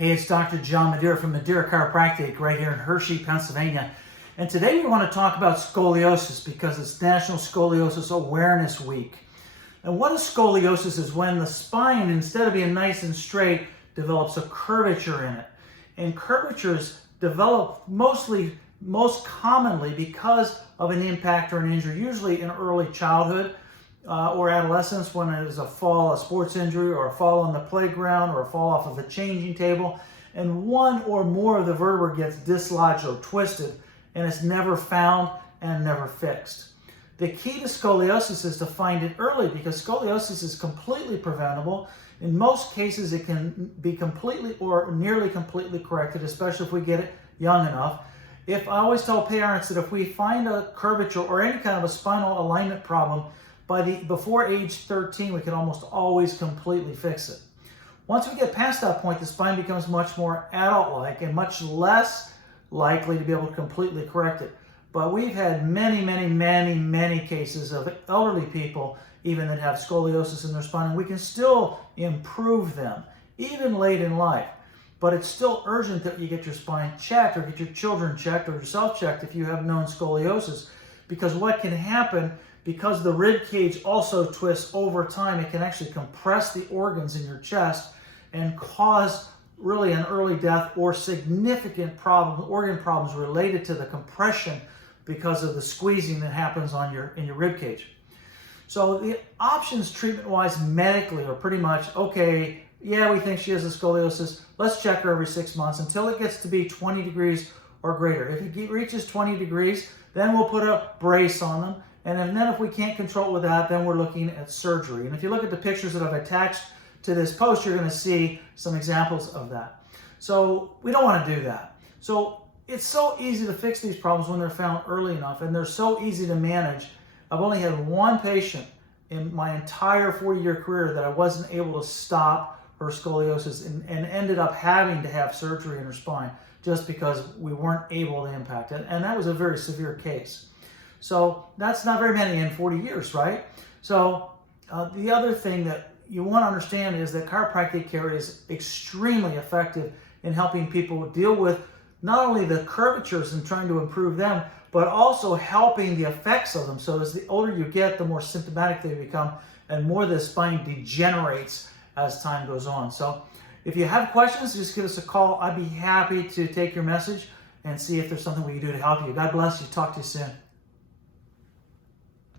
Hey, it's Dr. John Madeira from Madeira Chiropractic right here in Hershey, Pennsylvania. And today we want to talk about scoliosis because it's National Scoliosis Awareness Week. And what is scoliosis is when the spine, instead of being nice and straight, develops a curvature in it. And curvatures develop most commonly because of an impact or an injury, usually in early childhood or adolescence, when it is a fall, a sports injury, or a fall on the playground, or a fall off of a changing table, and one or more of the vertebrae gets dislodged or twisted, and it's never found and never fixed. The key to scoliosis is to find it early because scoliosis is completely preventable. In most cases, it can be completely or nearly completely corrected, especially if we get it young enough. I always tell parents that if we find a curvature or any kind of a spinal alignment problem before age 13, we can almost always completely fix it. Once we get past that point, the spine becomes much more adult-like and much less likely to be able to completely correct it. But we've had many cases of elderly people even that have scoliosis in their spine, and we can still improve them, even late in life. But it's still urgent that you get your spine checked or get your children checked or yourself checked if you have known scoliosis. Because what can happen, because the rib cage also twists over time, it can actually compress the organs in your chest and cause really an early death or significant organ problems related to the compression because of the squeezing that happens in your rib cage. So the options treatment-wise medically are pretty much, okay, yeah, we think she has a scoliosis. Let's check her every 6 months until it gets to be 20 degrees or greater. If it reaches 20 degrees, then we'll put a brace on them. And then if we can't control it with that, then we're looking at surgery. And if you look at the pictures that I've attached to this post, you're going to see some examples of that. So we don't want to do that. So it's so easy to fix these problems when they're found early enough, and they're so easy to manage. I've only had one patient in my entire 40-year career that I wasn't able to stop her scoliosis and ended up having to have surgery in her spine just because we weren't able to impact it. And that was a very severe case. So that's not very many in 40 years, right? So the other thing that you want to understand is that chiropractic care is extremely effective in helping people deal with not only the curvatures and trying to improve them, but also helping the effects of them. So as the older you get, the more symptomatic they become and more the spine degenerates as time goes on. So if you have questions, just give us a call. I'd be happy to take your message and see if there's something we can do to help you. God bless you. Talk to you soon.